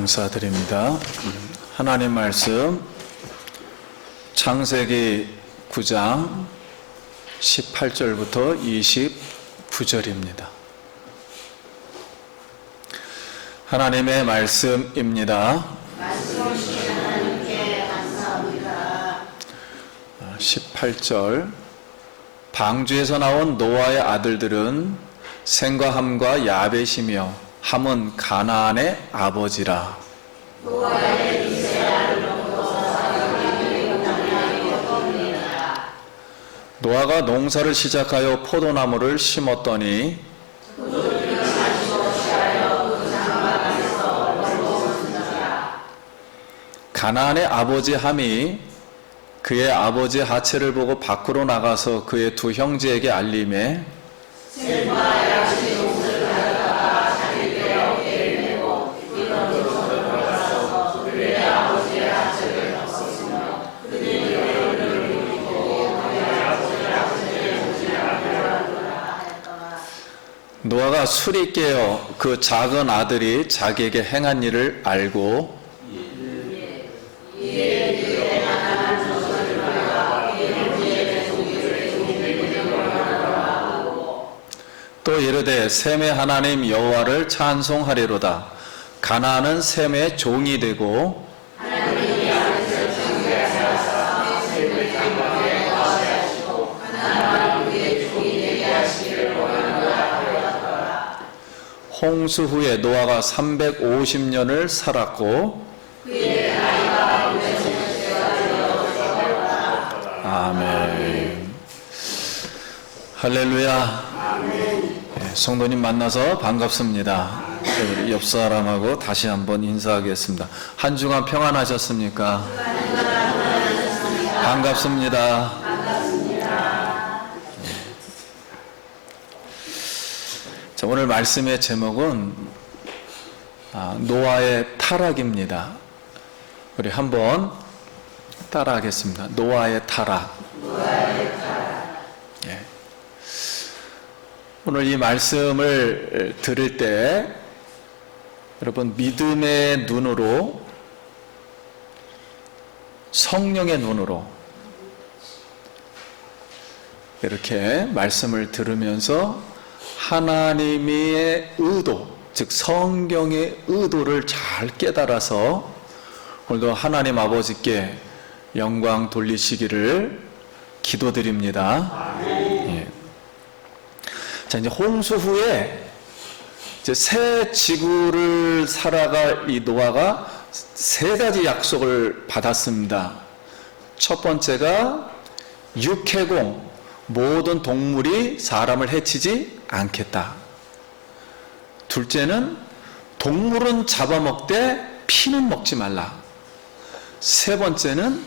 감사드립니다. 하나님 말씀 창세기 9장 18절부터 29절입니다. 하나님의 말씀입니다. 18절 방주에서 나온 노아의 아들들은 셈과 함과 야벳이며 함은 가나안의 아버지라. 노아가 농사를 시작하여 포도나무를 심었더니 가나안의 아버지 함이 그의 아버지 하체를 보고 밖으로 나가서 그의 두 형제에게 알림해 노아가 술이 깨어 그 작은 아들이 자기에게 행한 일을 알고 또 이르되 셈의 하나님 여호와를 찬송하리로다. 가나안은 셈의 종이 되고 홍수 후에 노아가 350년을 살았고 아멘. 할렐루야. 성도님 만나서 반갑습니다. 옆 사람하고 다시 한번 인사하겠습니다. 한 주간 평안하셨습니까? 반갑습니다. 자, 오늘 말씀의 제목은 노아의 타락입니다. 우리 한번 따라하겠습니다. 노아의 타락. 예. 오늘 이 말씀을 들을 때 여러분 믿음의 눈으로, 성령의 눈으로 이렇게 말씀을 들으면서 하나님의 의도, 즉 성경의 의도를 잘 깨달아서 오늘도 하나님 아버지께 영광 돌리시기를 기도드립니다. 예. 자, 이제 홍수 후에 이제 새 지구를 살아갈 이 노아가 세 가지 약속을 받았습니다. 첫 번째가 육해공, 모든 동물이 사람을 해치지 않겠다. 둘째는 동물은 잡아먹되 피는 먹지 말라. 세 번째는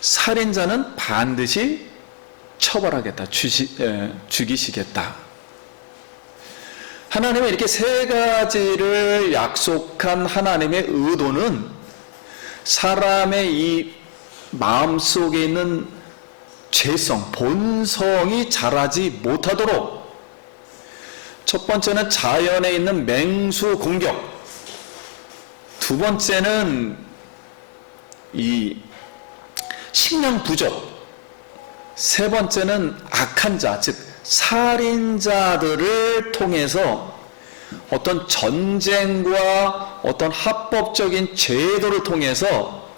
살인자는 반드시 처벌하겠다. 죽이시겠다. 하나님은 이렇게 세 가지를 약속한 하나님의 의도는 사람의 이 마음속에 있는 죄성, 본성이 자라지 못하도록, 첫 번째는 자연에 있는 맹수 공격, 두 번째는 이 식량 부족, 세 번째는 악한 자, 즉 살인자들을 통해서 어떤 전쟁과 어떤 합법적인 제도를 통해서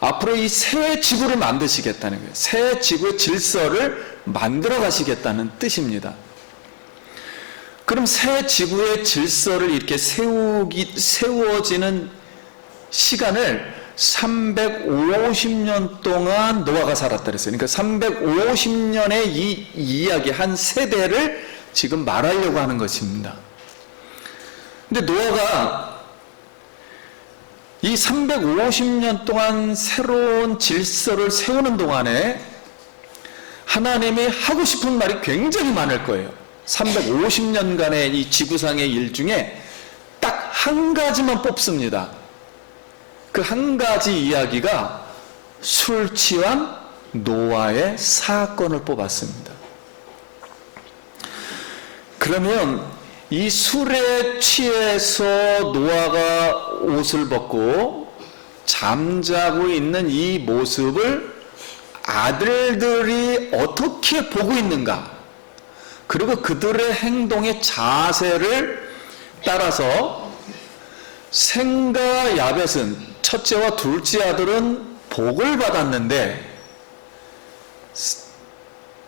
앞으로 이 새 지구를 만드시겠다는 거예요. 새 지구의 질서를 만들어 가시겠다는 뜻입니다. 그럼 새 지구의 질서를 이렇게 세워지는 시간을 350년 동안 노아가 살았다 그랬어요. 그러니까 350년의 이 이야기 한 세대를 지금 말하려고 하는 것입니다. 근데 노아가 이 350년 동안 새로운 질서를 세우는 동안에 하나님이 하고 싶은 말이 굉장히 많을 거예요. 350년간의 이 지구상의 일 중에 딱 한 가지만 뽑습니다. 그 한 가지 이야기가 술 취한 노아의 사건을 뽑았습니다. 그러면 이 술에 취해서 노아가 옷을 벗고 잠자고 있는 이 모습을 아들들이 어떻게 보고 있는가, 그리고 그들의 행동의 자세를 따라서 셈과 야벳은, 첫째와 둘째 아들은 복을 받았는데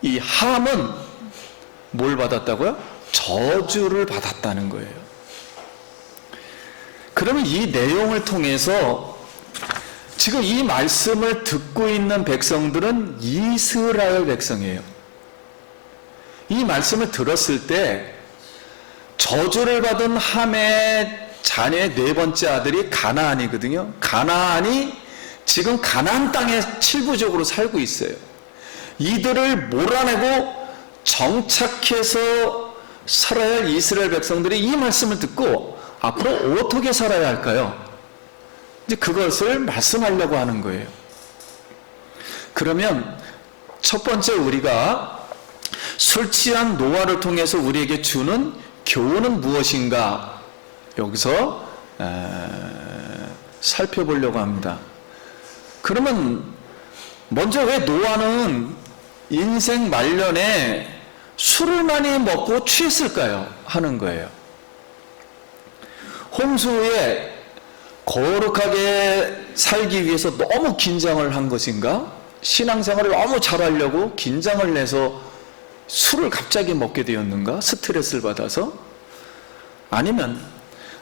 이 함은 뭘 받았다고요? 저주를 받았다는 거예요. 그러면 이 내용을 통해서 지금 이 말씀을 듣고 있는 백성들은 이스라엘 백성이에요. 이 말씀을 들었을 때 저주를 받은 함의 자녀의 네 번째 아들이 가나안이거든요. 가나안이 지금 가나안 땅에 칠부적으로 살고 있어요. 이들을 몰아내고 정착해서 살아야 할 이스라엘 백성들이 이 말씀을 듣고 앞으로 어떻게 살아야 할까요? 이제 그것을 말씀하려고 하는 거예요. 그러면 첫 번째, 우리가 술 취한 노아를 통해서 우리에게 주는 교훈은 무엇인가? 여기서 살펴보려고 합니다. 그러면 먼저 왜 노아는 인생 말년에 술을 많이 먹고 취했을까요? 하는 거예요. 홍수 후에 거룩하게 살기 위해서 너무 긴장을 한 것인가? 신앙생활을 너무 잘하려고 긴장을 내서 술을 갑자기 먹게 되었는가? 스트레스를 받아서? 아니면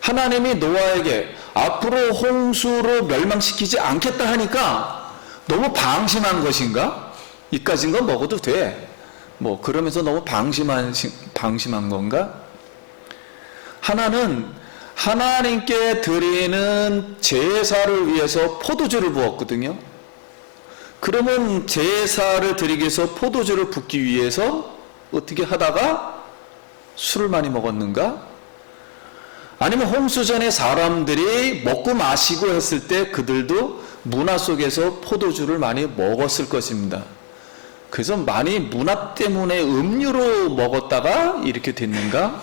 하나님이 노아에게 앞으로 홍수로 멸망시키지 않겠다 하니까 너무 방심한 것인가? 이까진 건 먹어도 돼. 뭐 그러면서 너무 방심한 건가? 하나는 하나님께 드리는 제사를 위해서 포도주를 부었거든요. 그러면 제사를 드리기 위해서 포도주를 붓기 위해서 어떻게 하다가 술을 많이 먹었는가? 아니면 홍수 전에 사람들이 먹고 마시고 했을 때 그들도 문화 속에서 포도주를 많이 먹었을 것입니다. 그래서 많이 문화 때문에 음료로 먹었다가 이렇게 됐는가?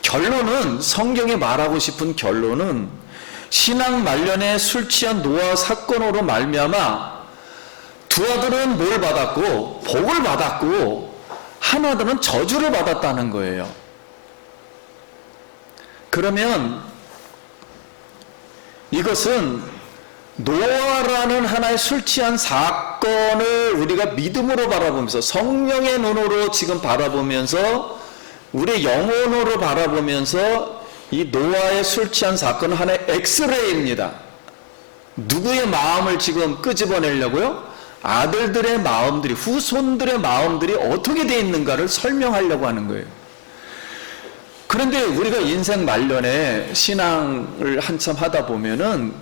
결론은, 성경이 말하고 싶은 결론은 신앙 말년에 술 취한 노아 사건으로 말미암아 두 아들은 뭘 받았고 복을 받았고 한 아들은 저주를 받았다는 거예요. 그러면 이것은 노아라는 하나의 술 취한 사건을 우리가 믿음으로 바라보면서, 성령의 눈으로 지금 바라보면서, 우리의 영혼으로 바라보면서 이 노아의 술 취한 사건은 하나의 엑스레이입니다. 누구의 마음을 지금 끄집어내려고요? 아들들의 마음들이, 후손들의 마음들이 어떻게 되어 있는가를 설명하려고 하는 거예요. 그런데 우리가 인생 말년에 신앙을 한참 하다 보면은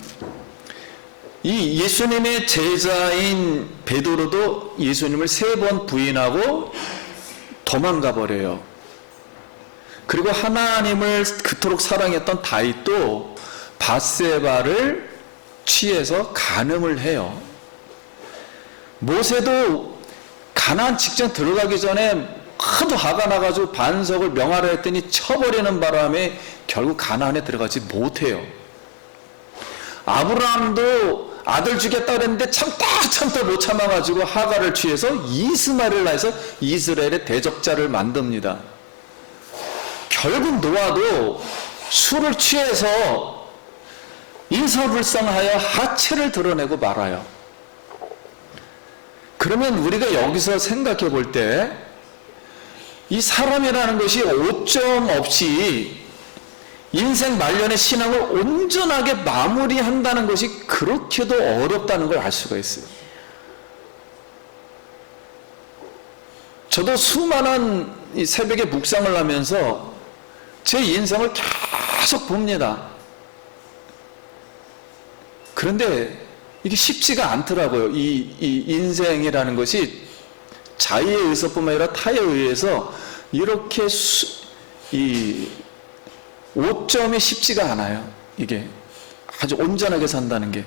이 예수님의 제자인 베드로도 예수님을 3번 부인하고 도망가 버려요. 그리고 하나님을 그토록 사랑했던 다윗도 밧세바를 취해서 간음을 해요. 모세도 가나안 직전 들어가기 전에 하도 화가 나가지고 반석을 명하라 했더니 쳐버리는 바람에 결국 가나안에 들어가지 못해요. 아브라함도 아들 주겠다 그랬는데 참다 못 참아가지고 하가를 취해서 이스마엘을 낳아서 이스라엘의 대적자를 만듭니다. 결국 노아도 술을 취해서 인사불성하여 하체를 드러내고 말아요. 그러면 우리가 여기서 생각해 볼 때 이 사람이라는 것이 오점 없이 인생 말년의 신앙을 온전하게 마무리한다는 것이 그렇게도 어렵다는 걸 알 수가 있어요. 저도 수많은 이 새벽에 묵상을 하면서 제 인생을 계속 봅니다. 그런데 이게 쉽지가 않더라고요. 이 인생이라는 것이 자의에 의해서뿐만 아니라 타에 의해서 이렇게 이 오점이 쉽지가 않아요. 이게 아주 온전하게 산다는 게.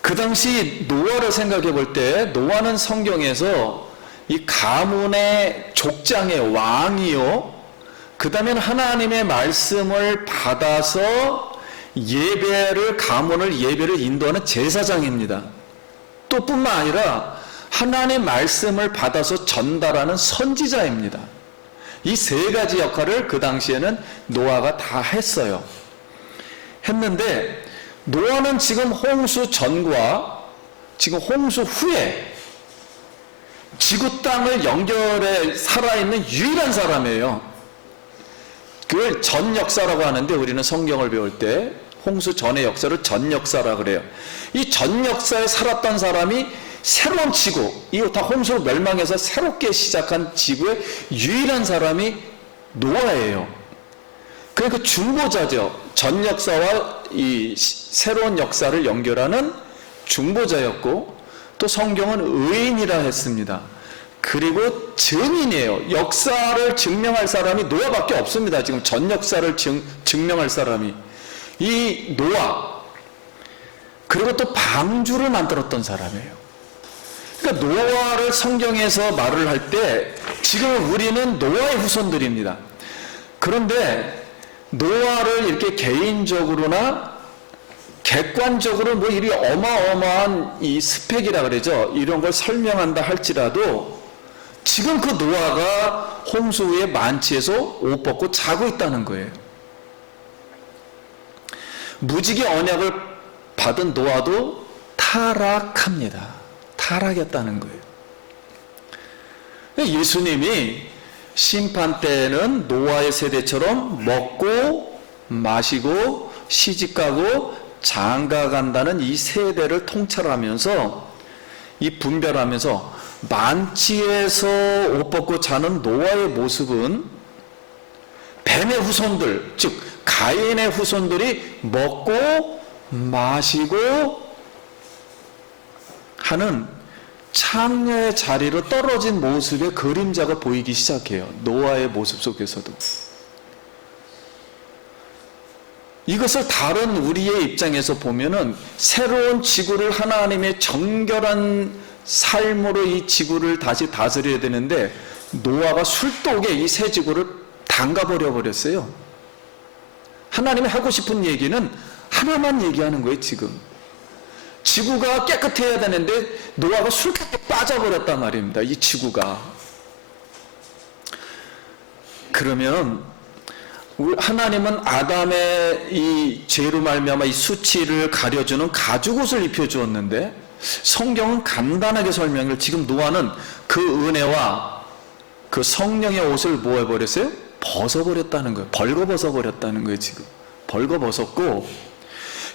그 당시 노아를 생각해 볼 때 노아는 성경에서 이 가문의 족장의 왕이요, 그 다음에 하나님의 말씀을 받아서 가문을 예배를 인도하는 제사장입니다. 또 뿐만 아니라 하나님의 말씀을 받아서 전달하는 선지자입니다. 이 세 가지 역할을 그 당시에는 노아가 다 했어요. 했는데 노아는 지금 홍수 전과 지금 홍수 후에 지구 땅을 연결해 살아있는 유일한 사람이에요. 그걸 전 역사라고 하는데, 우리는 성경을 배울 때 홍수 전의 역사를 전 역사라 그래요. 이 전 역사에 살았던 사람이 새로운 지구, 이거 다 홍수로 멸망해서 새롭게 시작한 지구의 유일한 사람이 노아예요. 그러니까 중보자죠. 전 역사와 이 새로운 역사를 연결하는 중보자였고, 또 성경은 의인이라 했습니다. 그리고 증인이에요. 역사를 증명할 사람이 노아밖에 없습니다. 지금 전 역사를 증명할 사람이 이 노아, 그리고 또 방주를 만들었던 사람이에요. 그러니까 노아를 성경에서 말을 할 때 지금 우리는 노아의 후손들입니다. 그런데 노아를 이렇게 개인적으로나 객관적으로 뭐 이리 어마어마한 이 스펙이라 그러죠. 이런 걸 설명한다 할지라도 지금 그 노아가 홍수 후에 만취해서 옷 벗고 자고 있다는 거예요. 무지개 언약을 받은 노아도 타락합니다. 타락했다는 거예요. 예수님이 심판 때는 노아의 세대처럼 먹고 마시고 시집가고 장가간다는 이 세대를 통찰하면서 이 분별하면서 만취해서 옷 벗고 자는 노아의 모습은 뱀의 후손들, 즉 가인의 후손들이 먹고 마시고 하는 창녀의 자리로 떨어진 모습의 그림자가 보이기 시작해요. 노아의 모습 속에서도. 이것을 다른 우리의 입장에서 보면은 새로운 지구를 하나님의 정결한 삶으로 이 지구를 다시 다스려야 되는데 노아가 술독에 이 새 지구를 담가버려 버렸어요. 하나님이 하고 싶은 얘기는 하나만 얘기하는 거예요. 지금 지구가 깨끗해야 되는데 노아가 술독에 빠져버렸단 말입니다. 이 지구가. 그러면 하나님은 아담의 이 죄로 말미암아 이 수치를 가려주는 가죽옷을 입혀주었는데 성경은 간단하게 설명을, 지금 노아는 그 은혜와 그 성령의 옷을 뭐 해버렸어요? 벗어버렸다는 거예요. 벌거벗어버렸다는 거예요. 지금 벌거벗었고,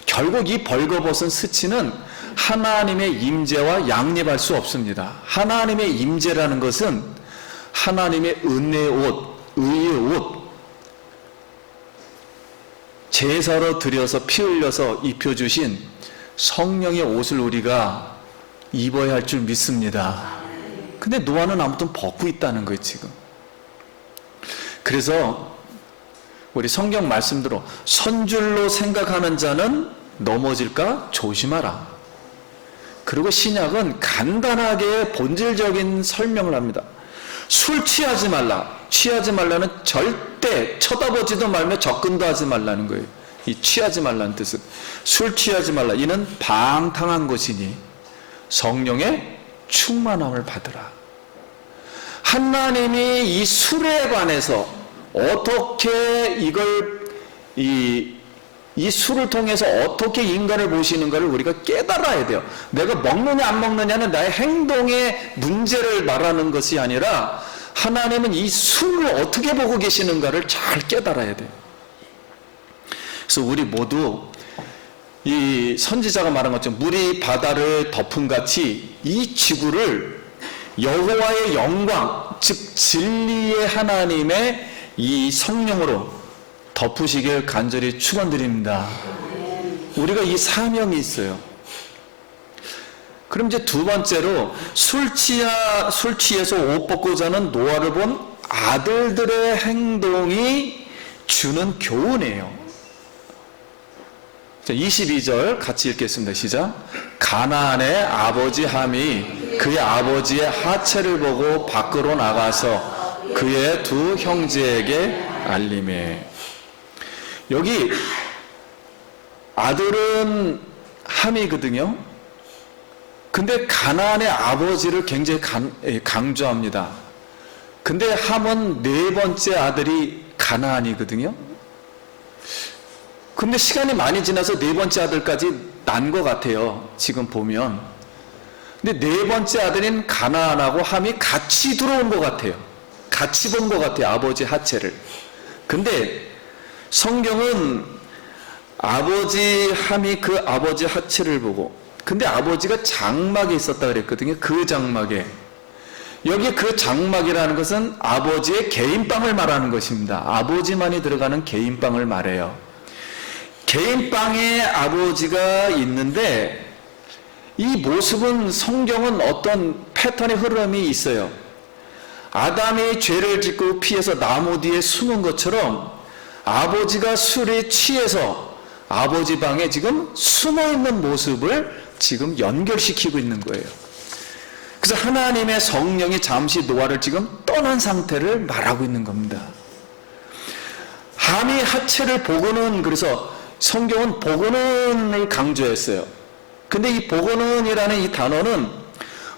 결국 이 벌거벗은 스치는 하나님의 임재와 양립할 수 없습니다. 하나님의 임재라는 것은 하나님의 은혜의 옷, 의의 옷, 제사로 드려서 피 흘려서 입혀주신 성령의 옷을 우리가 입어야 할 줄 믿습니다. 근데 노아는 아무튼 벗고 있다는 거예요. 지금. 그래서 우리 성경 말씀대로 선줄로 생각하는 자는 넘어질까 조심하라. 그리고 신약은 간단하게 본질적인 설명을 합니다. 술 취하지 말라. 취하지 말라는 절대 쳐다보지도 말며 접근도 하지 말라는 거예요. 이 취하지 말라는 뜻은 술 취하지 말라. 이는 방탕한 것이니 성령의 충만함을 받으라. 하나님이 이 술에 관해서 어떻게 이 술을 통해서 어떻게 인간을 보시는가를 우리가 깨달아야 돼요. 내가 먹느냐 안 먹느냐는 나의 행동의 문제를 말하는 것이 아니라 하나님은 이 술을 어떻게 보고 계시는가를 잘 깨달아야 돼요. 그래서 우리 모두 이 선지자가 말한 것처럼 물이 바다를 덮은 같이 이 지구를 여호와의 영광, 즉 진리의 하나님의 이 성령으로 덮으시길 간절히 축원드립니다. 우리가 이 사명이 있어요. 그럼 이제 두 번째로 술 취해서 옷 벗고 자는 노아를 본 아들들의 행동이 주는 교훈이에요. 자, 22절 같이 읽겠습니다. 시작. 가나안의 아버지 함이 그의 아버지의 하체를 보고 밖으로 나가서 그의 두 형제에게 알림해. 여기 아들은 함이거든요. 근데 가나안의 아버지를 굉장히 강조합니다. 근데 함은 네 번째 아들이 가나안이거든요. 근데 시간이 많이 지나서 네 번째 아들까지 난 것 같아요. 지금 보면. 근데 네 번째 아들인 가나안하고 함이 같이 들어온 것 같아요. 같이 본 것 같아요. 아버지 하체를. 근데 성경은 아버지 함이 그 아버지 하체를 보고, 근데 아버지가 장막에 있었다 그랬거든요. 그 장막에. 여기 그 장막이라는 것은 아버지의 개인방을 말하는 것입니다. 아버지만이 들어가는 개인방을 말해요. 개인방에 아버지가 있는데 이 모습은 성경은 어떤 패턴의 흐름이 있어요. 아담이 죄를 짓고 피해서 나무 뒤에 숨은 것처럼 아버지가 술에 취해서 아버지 방에 지금 숨어 있는 모습을 지금 연결시키고 있는 거예요. 그래서 하나님의 성령이 잠시 노아를 지금 떠난 상태를 말하고 있는 겁니다. 함이 하체를 보고는, 그래서 성경은 보고는을 강조했어요. 근데 이 보고는이라는 이 단어는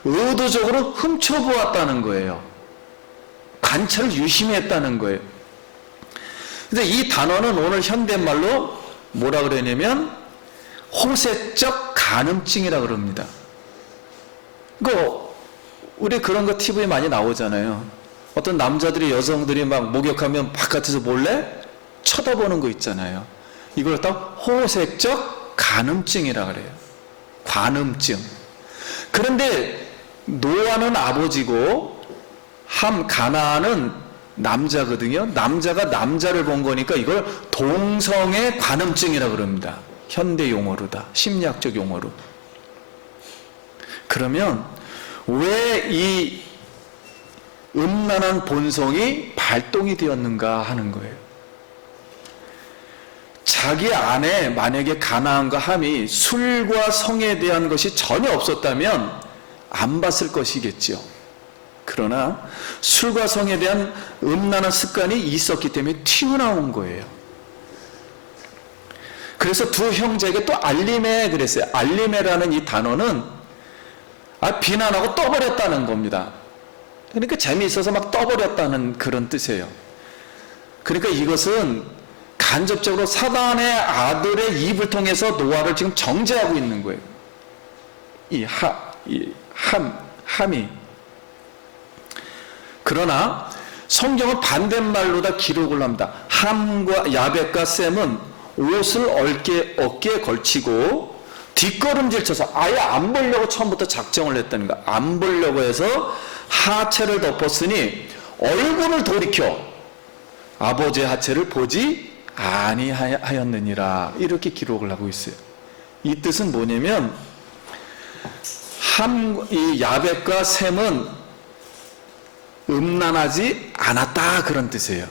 의도적으로 훔쳐보았다는 거예요. 관찰을 유심히 했다는 거예요. 근데 이 단어는 오늘 현대말로 뭐라 그러냐면 호색적 간음증이라 그럽니다. 우리 그런 거 TV에 많이 나오잖아요. 어떤 남자들이 여성들이 막 목욕하면 바깥에서 몰래 쳐다보는 거 있잖아요. 이걸 딱 호색적 간음증이라 그래요. 관음증. 그런데 노아는 아버지고 가나안은 남자거든요. 남자가 남자를 본 거니까 이걸 동성애 관음증이라 그럽니다. 현대 용어로다. 심리학적 용어로. 그러면 왜 이 음란한 본성이 발동이 되었는가 하는 거예요. 자기 안에 만약에 가나안과 함이 술과 성에 대한 것이 전혀 없었다면 안 봤을 것이겠죠. 그러나 술과 성에 대한 음란한 습관이 있었기 때문에 튀어나온 거예요. 그래서 두 형제에게 또 알림해 그랬어요. 알림해라는 이 단어는 비난하고 떠버렸다는 겁니다. 그러니까 재미있어서 막 떠버렸다는 그런 뜻이에요. 그러니까 이것은 간접적으로 사단의 아들의 입을 통해서 노아를 지금 정죄하고 있는 거예요. 함이. 그러나 성경은 반대말로 다 기록을 합니다. 함과 야벳과 셈은 옷을 어깨에 걸치고 뒷걸음질 쳐서 아예 안 보려고 처음부터 작정을 했다는 거야. 안 보려고 해서 하체를 덮었으니 얼굴을 돌이켜 아버지의 하체를 보지 아니하였느니라. 이렇게 기록을 하고 있어요. 이 뜻은 뭐냐면 이 야벳과 셈은 음란하지 않았다 그런 뜻이에요.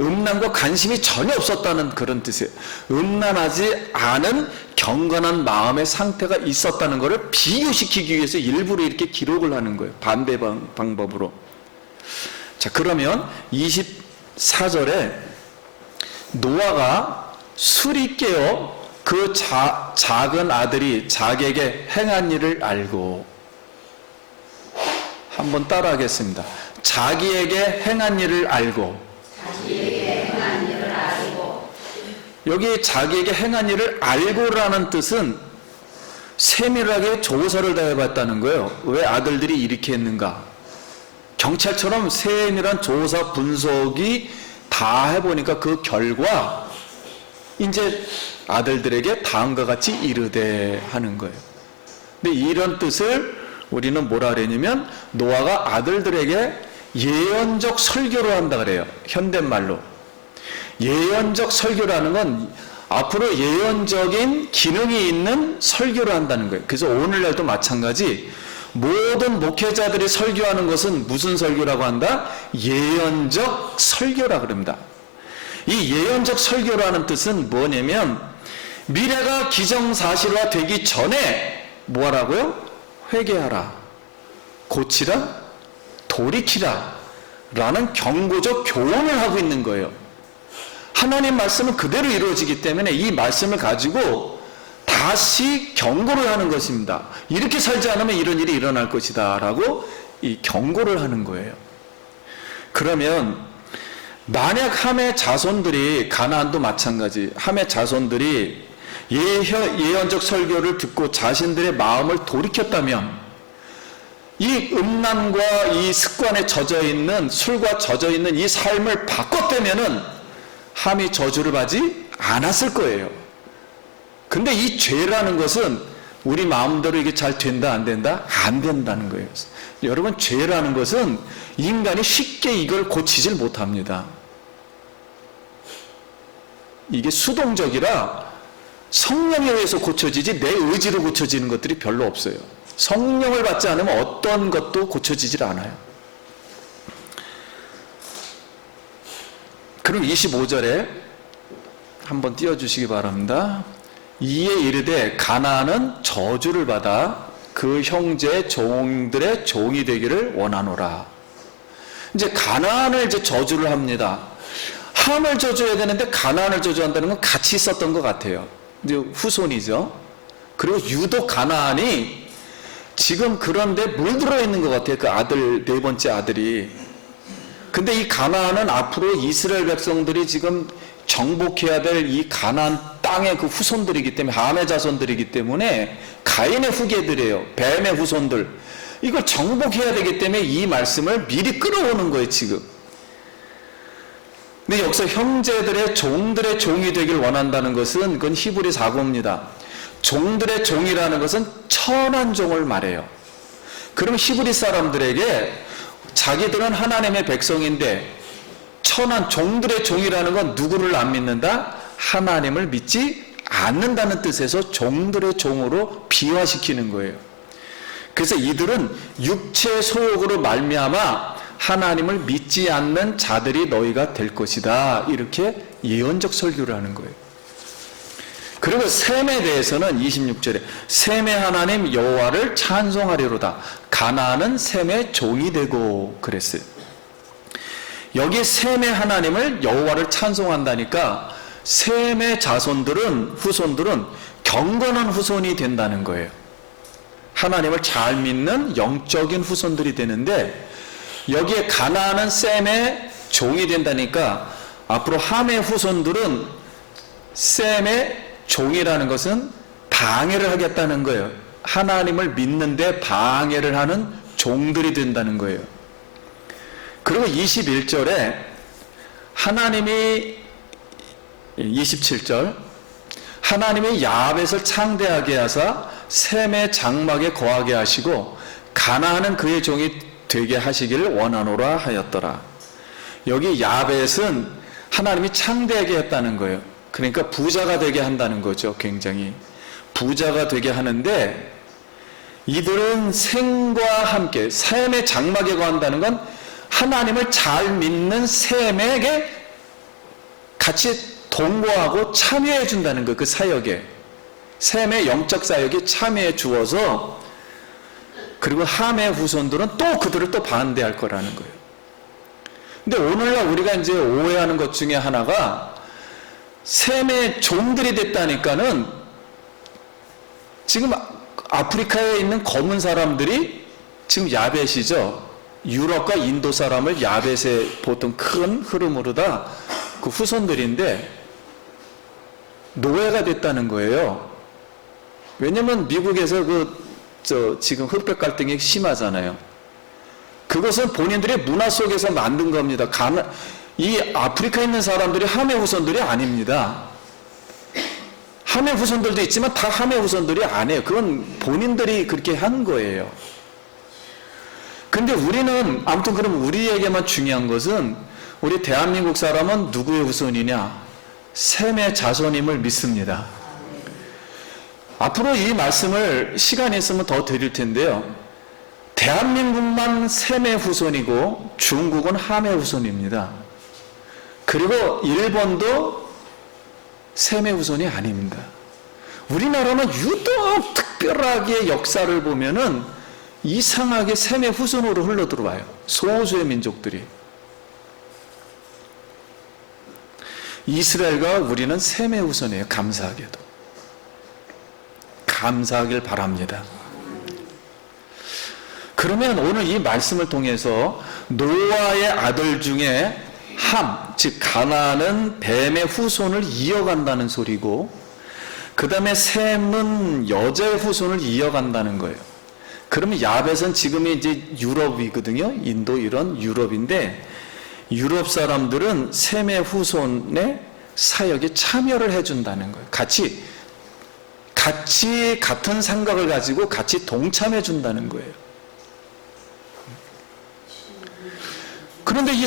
음란과 관심이 전혀 없었다는 그런 뜻이에요. 음란하지 않은 경건한 마음의 상태가 있었다는 것을 비유시키기 위해서 일부러 이렇게 기록을 하는 거예요. 반대 방법으로. 자, 그러면 24절에 노아가 술이 깨어 그 작은 아들이 자기에게 행한 일을 알고, 한번 따라하겠습니다. 자기에게 행한 일을 알고. 여기 자기에게 행한 일을 알고라는 뜻은 세밀하게 조사를 다 해봤다는 거예요. 왜 아들들이 이렇게 했는가? 경찰처럼 세밀한 조사 분석이 다 해보니까 그 결과 이제 아들들에게 다음과 같이 이르되 하는 거예요. 근데 이런 뜻을 우리는 뭐라 그러냐면 노아가 아들들에게 예언적 설교를 한다 그래요. 현대말로. 예언적 설교라는 건 앞으로 예언적인 기능이 있는 설교를 한다는 거예요. 그래서 오늘날도 마찬가지 모든 목회자들이 설교하는 것은 무슨 설교라고 한다? 예언적 설교라 그럽니다. 이 예언적 설교라는 뜻은 뭐냐면 미래가 기정사실화 되기 전에 뭐하라고요? 회개하라. 고치라, 돌이키라 라는 경고적 교훈을 하고 있는 거예요. 하나님 말씀은 그대로 이루어지기 때문에 이 말씀을 가지고 다시 경고를 하는 것입니다. 이렇게 살지 않으면 이런 일이 일어날 것이다 라고 이 경고를 하는 거예요. 그러면 만약 함의 자손들이, 가나안도 마찬가지, 함의 자손들이 예언적 설교를 듣고 자신들의 마음을 돌이켰다면, 이 음란과 이 습관에 젖어있는, 술과 젖어있는 이 삶을 바꿨다면은 함이 저주를 받지 않았을 거예요. 근데 이 죄라는 것은 우리 마음대로 이게 잘 된다 안 된다? 안 된다는 거예요. 여러분, 죄라는 것은 인간이 쉽게 이걸 고치질 못합니다. 이게 수동적이라 성령에 의해서 고쳐지지 내 의지로 고쳐지는 것들이 별로 없어요. 성령을 받지 않으면 어떤 것도 고쳐지질 않아요. 그럼 25절에 한번 띄워주시기 바랍니다. 이에 이르되 가나안은 저주를 받아 그 형제 종들의 종이 되기를 원하노라. 이제 가나안을 이제 저주를 합니다. 함을 저주해야 되는데 가나안을 저주한다는 건 같이 있었던 것 같아요. 이제 후손이죠. 그리고 유독 가나안이 지금 그런데 물들어 있는 것 같아요. 그 아들, 네 번째 아들이. 근데 이 가나안은 앞으로 이스라엘 백성들이 지금 정복해야 될 이 가나안 땅의 그 후손들이기 때문에, 함의 자손들이기 때문에 가인의 후계들이에요. 뱀의 후손들. 이걸 정복해야 되기 때문에 이 말씀을 미리 끌어오는 거예요, 지금. 근데 여기서 형제들의 종들의 종이 되길 원한다는 것은 그건 히브리 사고입니다. 종들의 종이라는 것은 천한 종을 말해요. 그럼 히브리 사람들에게 자기들은 하나님의 백성인데 천한 종들의 종이라는 건 누구를 안 믿는다? 하나님을 믿지 않는다는 뜻에서 종들의 종으로 비화시키는 거예요. 그래서 이들은 육체 소욕으로 말미암아 하나님을 믿지 않는 자들이 너희가 될 것이다. 이렇게 예언적 설교를 하는 거예요. 그리고 셈에 대해서는 26절에 셈의 하나님 여호와를 찬송하리로다. 가나안은 셈의 종이 되고 그랬어요. 여기 셈의 하나님을 여호와를 찬송한다니까 셈의 자손들은, 후손들은 경건한 후손이 된다는 거예요. 하나님을 잘 믿는 영적인 후손들이 되는데, 여기에 가나안은 셈의 종이 된다니까 앞으로 함의 후손들은 셈의 종이라는 것은 방해를 하겠다는 거예요. 하나님을 믿는데 방해를 하는 종들이 된다는 거예요. 그리고 21절에 하나님이, 27절, 하나님이 야벳을 창대하게 하사 셈의 장막에 거하게 하시고 가나안은 그의 종이 되게 하시기를 원하노라 하였더라. 여기 야벳은 하나님이 창대하게 했다는 거예요. 그러니까 부자가 되게 한다는 거죠. 굉장히 부자가 되게 하는데, 이들은 셈과 함께 셈의 장막에 거한다는 건 하나님을 잘 믿는 셈에게 같이 동거하고 참여해 준다는 거예요. 그 사역에, 셈의 영적 사역에 참여해 주어서, 그리고 함의 후손들은 또 그들을 또 반대할 거라는 거예요. 근데 오늘날 우리가 이제 오해하는 것 중에 하나가 셈의 종들이 됐다니까는 지금 아프리카에 있는 검은 사람들이 지금 야벳이죠. 유럽과 인도 사람을 야벳의 보통 큰 흐름으로 다 그 후손들인데 노예가 됐다는 거예요. 왜냐면 미국에서 지금 흑백 갈등이 심하잖아요. 그것은 본인들의 문화 속에서 만든 겁니다. 이 아프리카에 있는 사람들이 함의 후손들이 아닙니다. 함의 후손들도 있지만 다 함의 후손들이 아니에요. 그건 본인들이 그렇게 한 거예요. 근데 우리는, 아무튼 그럼 우리에게만 중요한 것은 우리 대한민국 사람은 누구의 후손이냐? 셈의 자손임을 믿습니다. 앞으로 이 말씀을 시간이 있으면 더 드릴 텐데요. 대한민국만 셈의 후손이고 중국은 함의 후손입니다. 그리고 일본도 셈의 후손이 아닙니다. 우리나라는 유독 특별하게 역사를 보면은 이상하게 셈의 후손으로 흘러들어와요. 소수의 민족들이. 이스라엘과 우리는 셈의 후손이에요. 감사하게도. 감사하길 바랍니다. 그러면 오늘 이 말씀을 통해서 노아의 아들 중에 함, 즉 가나안은 뱀의 후손을 이어간다는 소리고, 그 다음에 셈은 여자의 후손을 이어간다는 거예요. 그러면 야벳은 지금이 이제 유럽이거든요. 인도 이런 유럽인데, 유럽 사람들은 셈의 후손의 사역에 참여를 해준다는 거예요. 같이 같은 생각을 가지고 같이 동참해 준다는 거예요. 그런데 이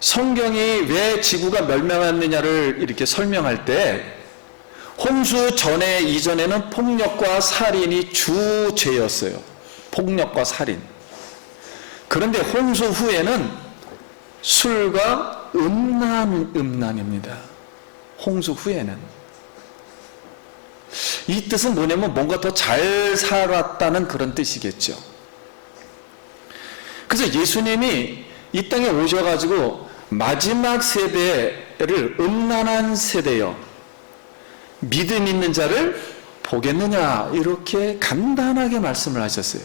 성경이 왜 지구가 멸망했느냐를 이렇게 설명할 때, 홍수 전에 이전에는 폭력과 살인이 주죄였어요. 폭력과 살인. 그런데 홍수 후에는 술과 음란입니다. 홍수 후에는. 이 뜻은 뭐냐면 뭔가 더 잘 살았다는 그런 뜻이겠죠. 그래서 예수님이 이 땅에 오셔가지고 마지막 세대를 음란한 세대여 믿음 있는 자를 보겠느냐 이렇게 간단하게 말씀을 하셨어요.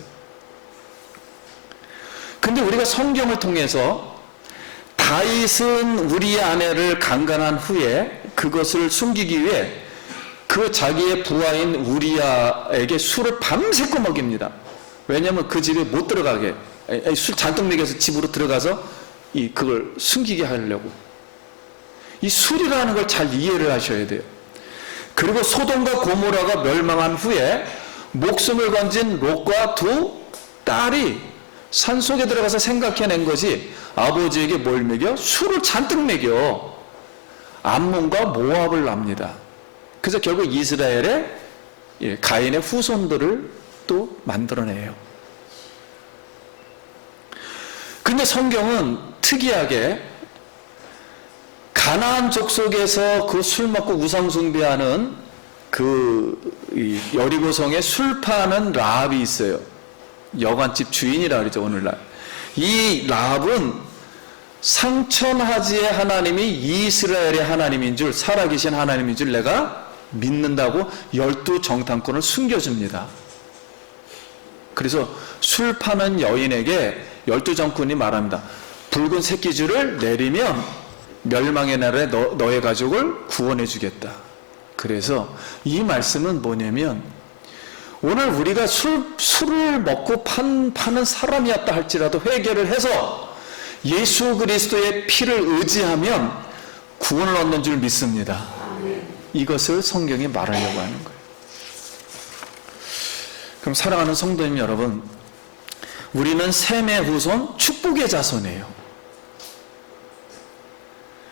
근데 우리가 성경을 통해서 다윗은 우리의 아내를 강간한 후에 그것을 숨기기 위해 그 자기의 부하인 우리야에게 술을 밤새고 먹입니다. 왜냐하면 그 집에 못 들어가게, 술 잔뜩 먹여서 집으로 들어가서 그걸 숨기게 하려고. 이 술이라는 걸 잘 이해를 하셔야 돼요. 그리고 소돔과 고모라가 멸망한 후에 목숨을 건진 롯과 두 딸이 산속에 들어가서 생각해낸 것이 아버지에게 뭘 먹여? 술을 잔뜩 먹여 암몬과 모압을 납니다. 그래서 결국 이스라엘의 가인의 후손들을 또 만들어내요. 근데 성경은 특이하게 가나안 족속에서 그 술 먹고 우상 숭배하는 여리고성에 술 파는 라합이 있어요. 여관집 주인이라 그러죠, 오늘날. 이 라합은 상천하지의 하나님이 이스라엘의 하나님인 줄, 살아계신 하나님인 줄 내가 믿는다고 12 정탐꾼을 숨겨줍니다. 그래서 술 파는 여인에게 12 정탐꾼이 말합니다. 붉은 새끼줄을 내리면 멸망의 날에 너의 가족을 구원해 주겠다. 그래서 이 말씀은 뭐냐면, 오늘 우리가 술을 먹고 파는 사람이었다 할지라도 회개를 해서 예수 그리스도의 피를 의지하면 구원을 얻는 줄 믿습니다. 이것을 성경이 말하려고 하는 거예요. 그럼 사랑하는 성도님 여러분, 우리는 셈의 후손, 축복의 자손이에요.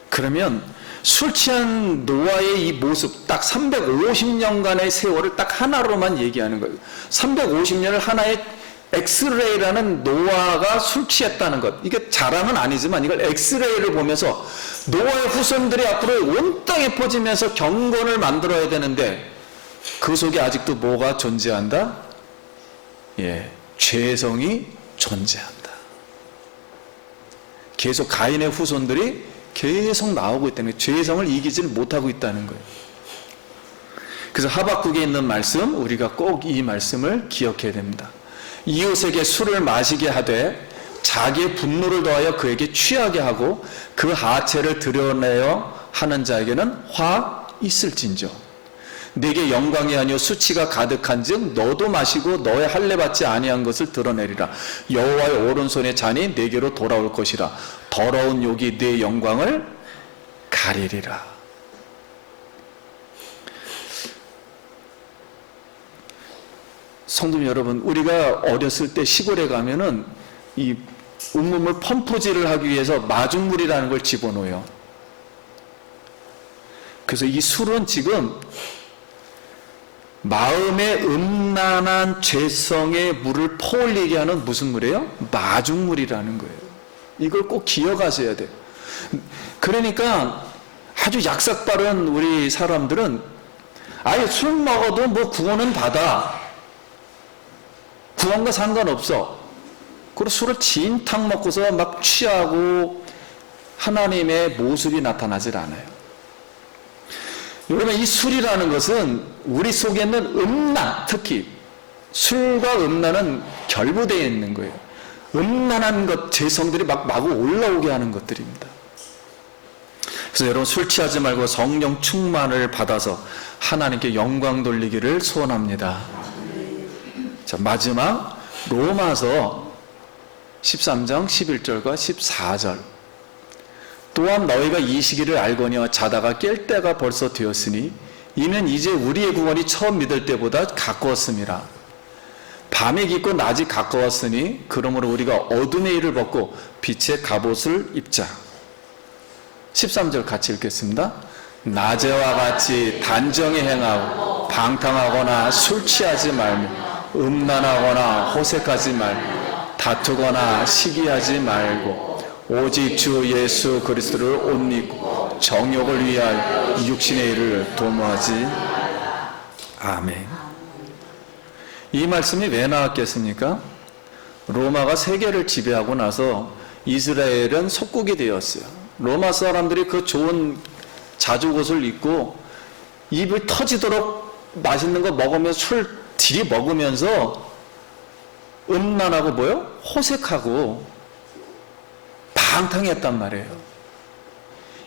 그러면 술 취한 노아의 이 모습, 딱 350년간의 세월을 딱 하나로만 얘기하는 거예요. 350년을 하나의 엑스레이라는 노아가 술 취했다는 것. 이게 자랑은 아니지만 이걸 엑스레이를 보면서 노아의 후손들이 앞으로 온 땅에 퍼지면서 경건을 만들어야 되는데, 그 속에 아직도 뭐가 존재한다? 죄성이 존재한다. 계속 가인의 후손들이 계속 나오고 있다는 거예요. 죄성을 이기지를 못하고 있다는 거예요. 그래서 하박국에 있는 말씀, 우리가 꼭 이 말씀을 기억해야 됩니다. 이웃에게 술을 마시게 하되 자기의 분노를 더하여 그에게 취하게 하고 그 하체를 드러내어 하는 자에게는 화 있을진저. 내게 영광이 아니요 수치가 가득한즉 너도 마시고 너의 할례 받지 아니한 것을 드러내리라. 여호와의 오른손의 잔이 내게로 돌아올 것이라. 더러운 욕이 네 영광을 가리리라. 성도 여러분, 우리가 어렸을 때 시골에 가면은 이 온몸을 펌프질을 하기 위해서 마중물이라는 걸 집어넣어요. 그래서 이 술은 지금 마음의 음란한 죄성의 물을 퍼올리게 하는 무슨 물이에요? 마중물이라는 거예요. 이걸 꼭 기억하셔야 돼요. 그러니까 아주 약삭빠른 우리 사람들은 아예 술 먹어도 뭐 구원은 받아. 구원과 상관없어. 그리고 술을 진탕 먹고서 막 취하고 하나님의 모습이 나타나질 않아요. 여러분, 이 술이라는 것은 우리 속에 있는 음란, 특히 술과 음란은 결부되어 있는 거예요. 음란한 것, 죄성들이 막 마구 올라오게 하는 것들입니다. 그래서 여러분, 술 취하지 말고 성령 충만을 받아서 하나님께 영광 돌리기를 소원합니다. 자, 마지막 로마서 13장 11절과 14절. 또한 너희가 이 시기를 알거니와 자다가 깰 때가 벌써 되었으니 이는 이제 우리의 구원이 처음 믿을 때보다 가까웠음이라. 밤이 깊고 낮이 가까웠으니 그러므로 우리가 어둠의 일을 벗고 빛의 갑옷을 입자. 13절 같이 읽겠습니다. 낮에와 같이 단정히 행하고 방탕하거나 술 취하지 말며 음란하거나 호색하지 말며 다투거나 시기하지 말고 오직 주 예수 그리스도를 옷 입고 정욕을 위하여 육신의 일을 도모하지. 아멘. 이 말씀이 왜 나왔겠습니까? 로마가 세계를 지배하고 나서 이스라엘은 속국이 되었어요. 로마 사람들이 그 좋은 자주옷을 입고 입을 터지도록 맛있는 거 먹으면서 술 들이 먹으면서 음란하고 뭐요? 호색하고 방탕했단 말이에요.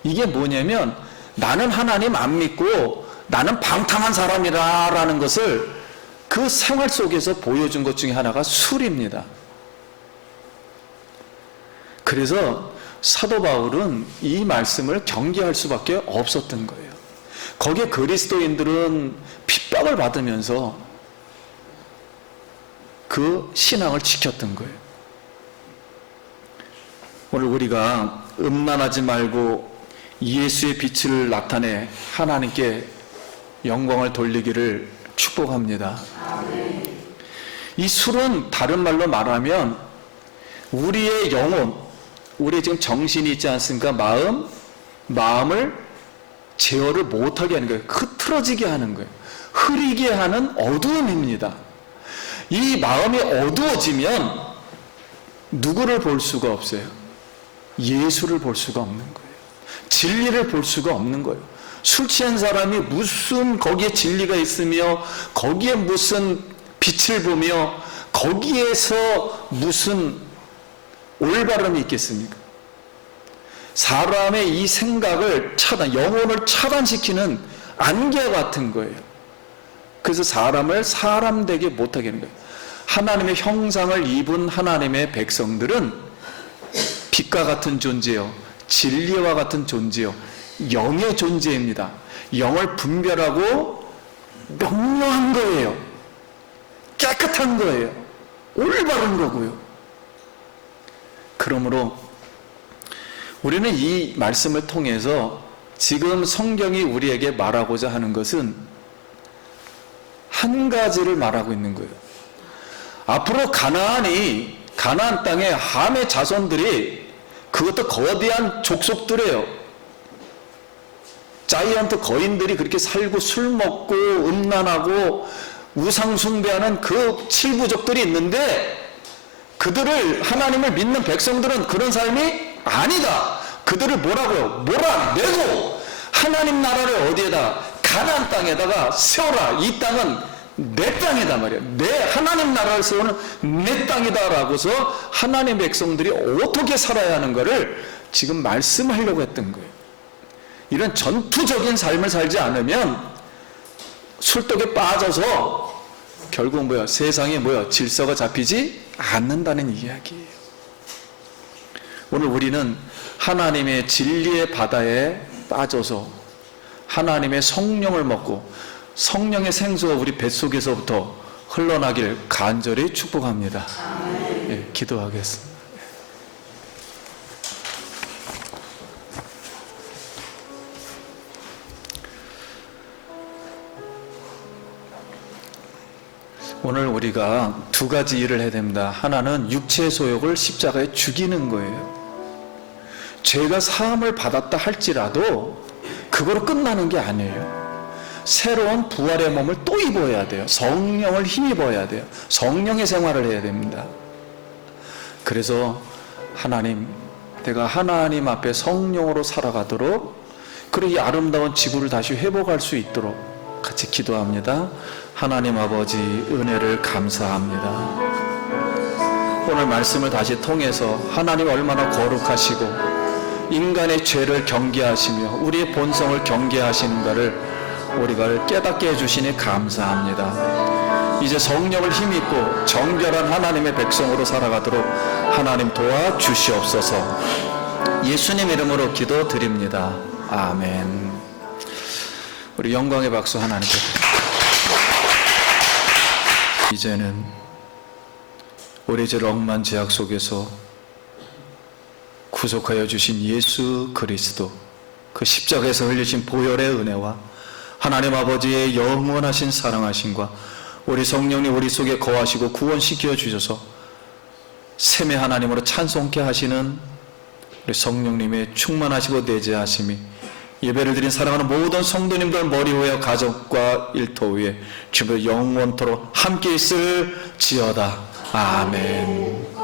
이게 뭐냐면 나는 하나님 안 믿고 나는 방탕한 사람이라는 것을 그 생활 속에서 보여준 것 중에 하나가 술입니다. 그래서 사도 바울은 이 말씀을 경계할 수밖에 없었던 거예요. 거기에 그리스도인들은 핍박을 받으면서 그 신앙을 지켰던 거예요. 오늘 우리가 음란하지 말고 예수의 빛을 나타내 하나님께 영광을 돌리기를 축복합니다. 이 술은 다른 말로 말하면 우리의 영혼, 우리의 지금 정신이 있지 않습니까? 마음을 제어를 못하게 하는 거예요. 흐트러지게 하는 거예요. 흐리게 하는 어두움입니다. 이 마음이 어두워지면 누구를 볼 수가 없어요? 예수를 볼 수가 없는 거예요. 진리를 볼 수가 없는 거예요. 술 취한 사람이 무슨 거기에 진리가 있으며 거기에 무슨 빛을 보며 거기에서 무슨 올바름이 있겠습니까? 사람의 이 생각을 영혼을 차단시키는 안개 같은 거예요. 그래서 사람을 사람 되게 못하게 하는 거예요. 하나님의 형상을 입은 하나님의 백성들은 빛과 같은 존재요, 진리와 같은 존재요, 영의 존재입니다. 영을 분별하고 명료한 거예요. 깨끗한 거예요. 올바른 거고요. 그러므로 우리는 이 말씀을 통해서 지금 성경이 우리에게 말하고자 하는 것은 한 가지를 말하고 있는 거예요. 앞으로 가나안 땅에 함의 자손들이, 그것도 거대한 족속들이에요. 자이언트 거인들이 그렇게 살고 술 먹고 음란하고 우상 숭배하는 그 칠부족들이 있는데, 그들을, 하나님을 믿는 백성들은 그런 삶이 아니다. 그들을 뭐라고요? 몰아내고 하나님 나라를 어디에다? 가나안 땅에다가 세워라. 이 땅은 내 땅이다 말이야. 내 하나님 나라를 세우는 내 땅이다라고서 하나님 백성들이 어떻게 살아야 하는가를 지금 말씀하려고 했던 거예요. 이런 전투적인 삶을 살지 않으면 술독에 빠져서 결국 세상에 질서가 잡히지 않는다는 이야기예요. 오늘 우리는 하나님의 진리의 바다에 빠져서 하나님의 성령을 먹고 성령의 생수가 우리 뱃속에서부터 흘러나길 간절히 축복합니다. 네, 기도하겠습니다. 오늘 우리가 두 가지 일을 해야 됩니다. 하나는 육체의 소욕을 십자가에 죽이는 거예요. 죄가 사함을 받았다 할지라도 그거로 끝나는 게 아니에요. 새로운 부활의 몸을 또 입어야 돼요. 성령을 힘입어야 돼요. 성령의 생활을 해야 됩니다. 그래서 하나님, 내가 하나님 앞에 성령으로 살아가도록, 그리고 이 아름다운 지구를 다시 회복할 수 있도록 같이 기도합니다. 하나님 아버지, 은혜를 감사합니다. 오늘 말씀을 다시 통해서 하나님 얼마나 거룩하시고 인간의 죄를 경계하시며 우리의 본성을 경계하시는가를 우리가 깨닫게 해주시니 감사합니다. 이제 성령을 힘입고 정결한 하나님의 백성으로 살아가도록 하나님 도와주시옵소서. 예수님 이름으로 기도드립니다. 아멘. 우리 영광의 박수 하나님께 드립니다. 이제는 우리 죄를 억만 죄악 속에서 구속하여 주신 예수 그리스도, 그 십자가에서 흘리신 보혈의 은혜와 하나님 아버지의 영원하신 사랑하심과 우리 성령님 우리 속에 거하시고 구원시켜 주셔서 샘의 하나님으로 찬송케 하시는 우리 성령님의 충만하시고 내재하심이 예배를 드린 사랑하는 모든 성도님들 머리 위에 가족과 일터 위에 주님 영원토록 함께 있을지어다. 아멘.